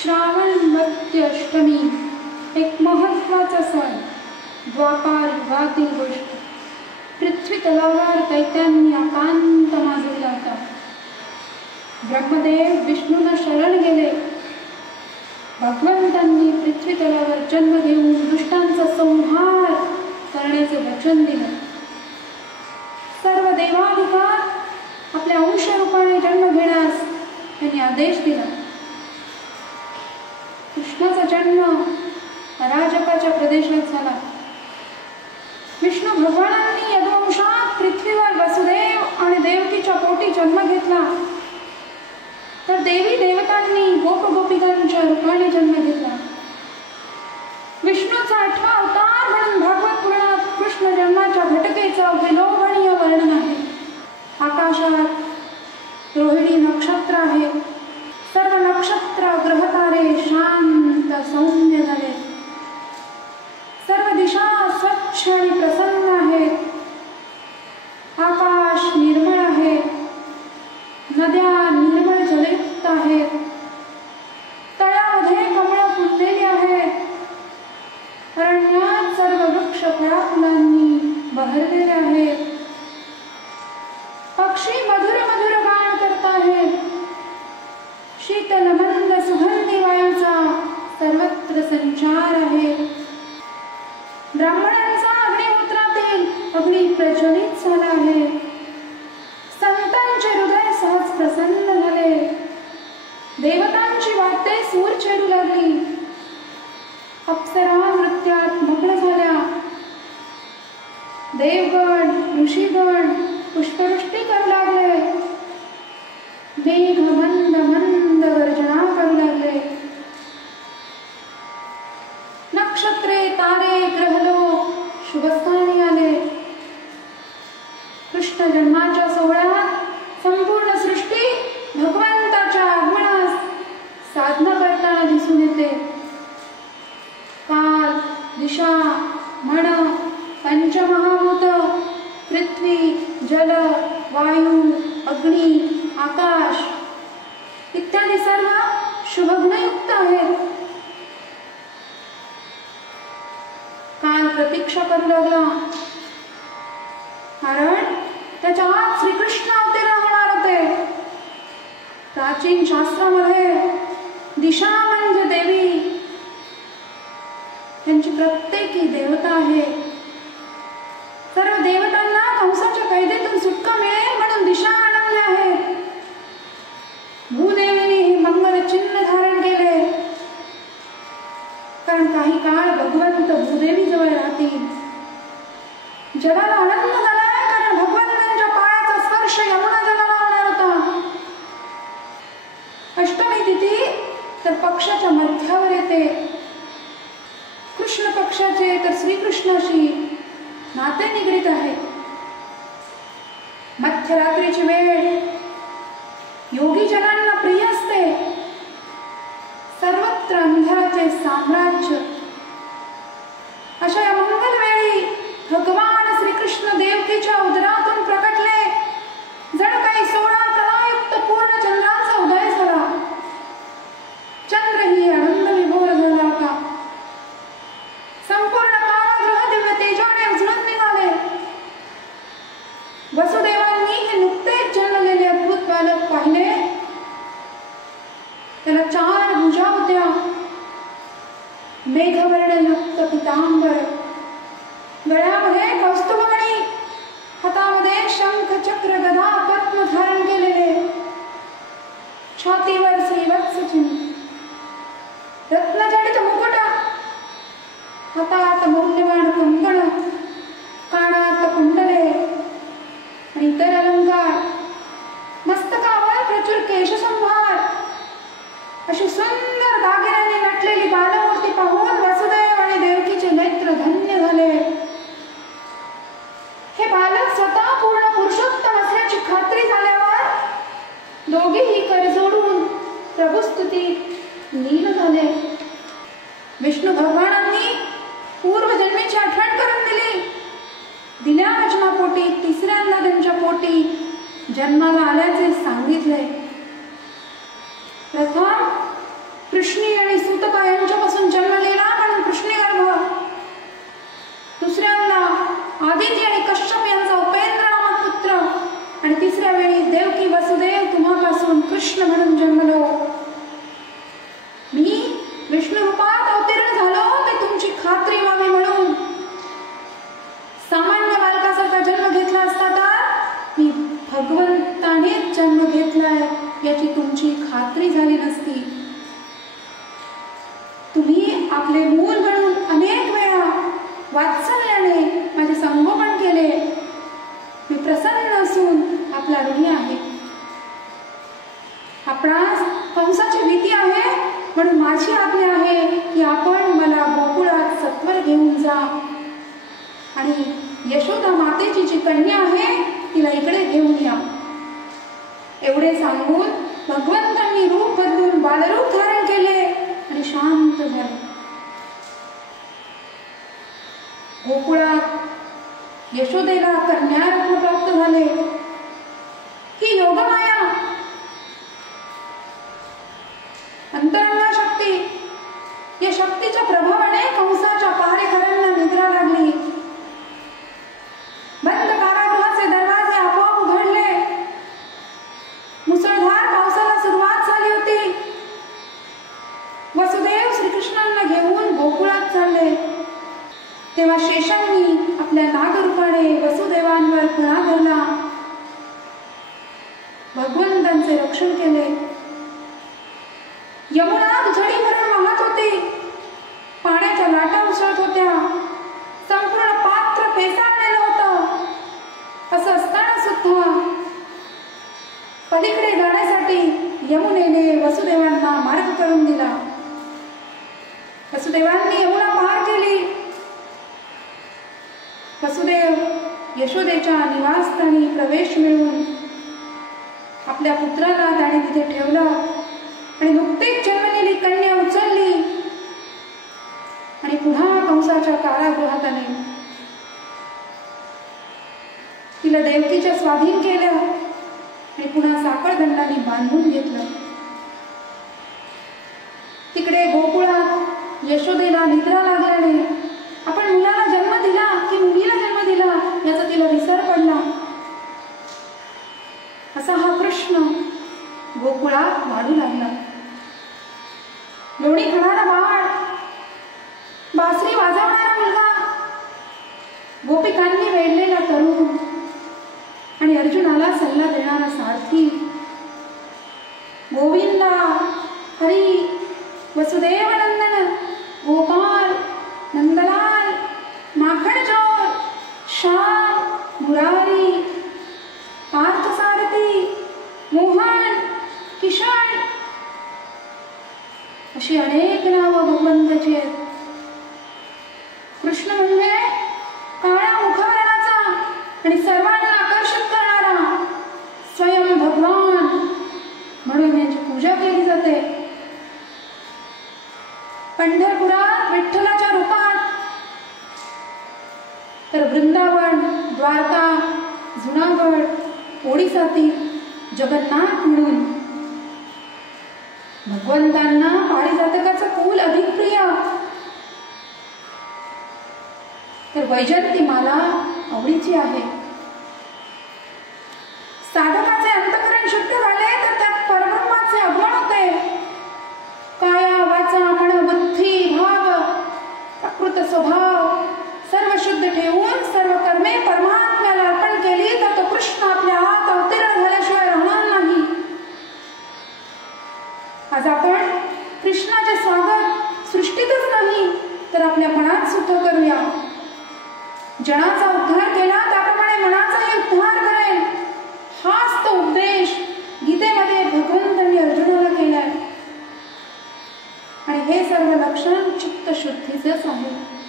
श्रावण मध्य अष्टमी एक महत्त्वाचा सण. द्वापार युगातील गोष्ट. पृथ्वी तलावावर दैत्यांनी आकांत माजविला होता. ब्रह्मदेव विष्णूंना शरण गेले. भगवंतांनी पृथ्वी तलावर जन्म घेऊन दुष्टांचा संहार करण्याचे वचन दिले. सर्व देवाधिकार आपल्या अंशरूपाने जन्म घेण्यास त्यांनी आदेश दिला. कृष्णाचा जन्म अराजकाच्या प्रदेशात झाला. विष्णू भगवानांनी यदुवंशात पृथ्वीवर वसुदेव आणि देवकीच्या पोटी जन्म घेतला, तर देवी देवतांनी गोपगोपिकांच्या रूपाने जन्म घेतला. विष्णूचा 8वा अवतार म्हणून भागवत पुराणात कृष्ण जन्माच्या घटकेचं विलोभनीय वर्णन आहे. आकाशात रोहिणी नक्षत्र आहे. सर्व नक्षत्र ग्रहतारे शांत सौम्य झाले. सर्व दिशा स्वच्छ आणि प्रसन्न आहेत. आकाश निर्मळ आहे. नद्या निर्मळ जलयुक्त आहेत. तळ्यामध्ये कमळं फुललेली आहेत. अरण्यात सर्व वृक्ष फळाफुलांनी बहरलेले आहेत. पक्षी मधुर मधुर गाण करत आहेत. शीतल मंद सुगंधी वायूचा सर्वत्र संचार आहे. ब्राह्मणांचा अग्निहोत्रातील अग्नी प्रज्वलित झाला आहे. संतांचे हृदय सहज प्रसन्न झाले. देवतांची वाद्ये सूर छेडू लागली. अप्सरा नृत्यात मग्न झाल्या. देवगण ऋषीगण पुष्पवृष्टी करू लागले. मेघ मंद मंद गर्जना करू लागले. नक्षत्रे तारे ग्रहलोक शुभस्थानी आले. कृष्ण जन्माच्या सोहळ्यात संपूर्ण सृष्टी भगवंताच्या आगमनास साधना करताना दिसून येते. काल, दिशा, मन, पंचमहाभूत, पृथ्वी, जल, वायू, अग्नी, आकाश इत्यादी सर्व शुभगुणयुक्त आहेत. काल प्रतीक्षा करू लागला, कारण त्याच्या आत श्रीकृष्ण अवतीर्ण होणार होते. प्राचीन शास्त्रामध्ये दिशा म्हणजे देवी, त्यांची प्रत्येकी देवता आहे. सर्व देवतांना कंसाच्या कैदेतून सुटका मिळेल म्हणून दिशा आणले आहे. भूदेवीने हे मंगल चिन्ह धारण केले, कारण काही काळ भगवंत भूदेवी जवळ राहतील. जगाला आनंद झाला, कारण भगवंतांच्या पायाचा स्पर्श यमुना जलाला होणार होता. अष्टमी तिथी तर पक्षाच्या मध्यावर येते. कृष्ण पक्षाचे तर श्रीकृष्णाशी नाते निगडीत आहे. मध्यरात्रीची वेळ योगी जनांना प्रिय असते. सर्वत्र अंधाराचे साम्राज्य. अशा या मंगल वेळी भगवान श्रीकृष्ण देवकीच्या उदरातून प्रकटले. जण काही 16 कलायुक्त पूर्ण चंद्राचा उदय झाला. चंद्रही आनंद विभोर झाला होता. संपूर्ण कारागृह दिव्य तेजाने उजळून निघाले. वसुदेवांनी हे नुकतेच जन्मलेले अद्भुत बालक पाहिले. त्याला 4 भुजा होत्या. मेघवर्णयुक्त पितांबर, गळ्यामध्ये कौस्तुभमणी, हातामध्ये शंख चक्र गदा पद्म धारण केलेले, छातीवर श्रीवत्स चिन्ह, रत्नजडित मुकुट, हातात मौल्यवान कंकण, कानात कुंडले आणि इतर अलंकार, मस्तकावर प्रचुर केशसंभार, अशी सुंदर दागिन्यांनी नटलेली बालमूर्ती पाहून वसुदेव आणि देवकीचे नेत्र धन्य झाले. हे बालक स्वतः पूर्ण पुरुषोत्तम असल्याची खात्री झाल्यावर दोघेही कर जोडून प्रभुस्तुतीत लीन झाले. विष्णू भगवानांनी पूर्वजन्मीची आठवण करून दिली. दिल्या वचनापोटी तिसऱ्यांदा त्यांच्या पोटी जन्माला आल्याचे सांगितले. प्रथम कृष्णीय विष्णू रूपात अवतीर्ण झालो ते तुमची खात्री व्हावी म्हणून. सामान्य बालकासारखा जन्म घेतला असता तर मी भगवंतानेच जन्म घेतलाय याची तुमची खात्री झाली नसती. तुम्ही आपले मूल म्हणून अनेक वेळा वात्सल्याने माझे संगोपन केले. मी प्रसन्न असून आपला ऋणी आहे. आपणास कंसाची भीती आहे म्हणून माझी आज्ञा आहे की आपण मला गोकुळात सत्वर घेऊन जा आणि यशोदा मातेची जी कन्या आहे तिला इकडे घेऊन या. एवढे सांगून भगवंतांनी रूप बदलून बालरूप धारण केले आणि शांत झाले. गोकुळात यशोदेला कन्यारत्न प्राप्त झाले. ही योगमाया, अंतरंगा शक्ती, या शक्तीच्या प्रभावाने कंसाच्या पहारेकऱ्यांना निद्रा लागली. बंद कारागृहाचे दरवाजे आपोआप उघडले. मुसळधार पावसाला सुरुवात झाली होती. वसुदेव श्रीकृष्णांना घेऊन गोकुळात चालले. तेव्हा शेषांनी आपल्या नागरूपाने वसुदेवांवर फळा धरला. भगवंतांचे रक्षण केले. यमुना दुथडी भरून वाहत होती. पाण्याच्या लाटा उसळत होत्या. संपूर्ण पात्र पेसाळलेलं होतं. असं असताना सुद्धा पलीकडे जाण्यासाठी यमुनेने वसुदेवांना मार्ग करून दिला. वसुदेवांनी यमुना पार केली. वसुदेव यशोदेच्या निवासस्थानी प्रवेश मिळवून आपल्या पुत्राला त्याने तिथे ठेवलं आणि नुकतीच जन्मलेली कन्या उचलली आणि पुन्हा कंसाच्या कारागृहात आले. तिला देवकीच्या स्वाधीन केलं आणि पुन्हा साखळदंडाने बांधून घेतलं. तिकडे गोकुळात यशोदेला निद्रा लागल्याने आपण मुलाला जन्म दिला की मुलीला जन्म दिला याचा तिला विसर पडला. असा हा प्रश्न गोकुळात वाढू लागला. लोणी खाणारा बाळ, बासरी वाजवणारा मुलगा, गोपिकांनी वेढलेला तरुण आणि अर्जुनाला सल्ला देणारा सारथी, गोविंदा, हरी, वसुदेव नंदन, गोपाल, नंदलाल, माखणचोर, श्याम, मुरारी, पार्थसारथी, मोहन, किशन अशी अनेक नावं भगवंताची आहेत. कृष्ण म्हणजे काळ्या मुखवर्णाचा आणि सर्वांना आकर्षित करणारा स्वयं भगवान म्हणून याची पूजा केली जाते. पंढरपुरात विठ्ठलाच्या रूपात, तर वृंदावन, द्वारका, जुनागड, ओडिसातील जगन्नाथ म्हणून भगवंतांना पारिजातकाचं फूल अधिक प्रिय, तर वैजयंती माला आवडीची आहे. साधकाचे अंतःकरण शुद्ध झाले तर त्यात परब्रह्माचे आगमन होते. काया, वाचा, मन, बुद्धी, भाव, प्रकृत स्वभाव सर्व शुद्ध ठेवून सर्व कर्मे परमात्म्याला अर्पण केली तर तो कृष्ण आपल्या आत अवतीर्ण झाल्याशिवाय राहणार नाही. आज आपण कृष्णाचे स्वागत सृष्टीतच नाही तर आपल्या मनात सुद्धा करूया. जनाचा उद्धार केला त्याप्रमाणे मनाचाही उद्धार करेल. हाच तो उपदेश गीतेमध्ये भगवंतांनी अर्जुनाला केलाय आणि हे सर्व लक्षण चित्त शुद्धीचेच आहे.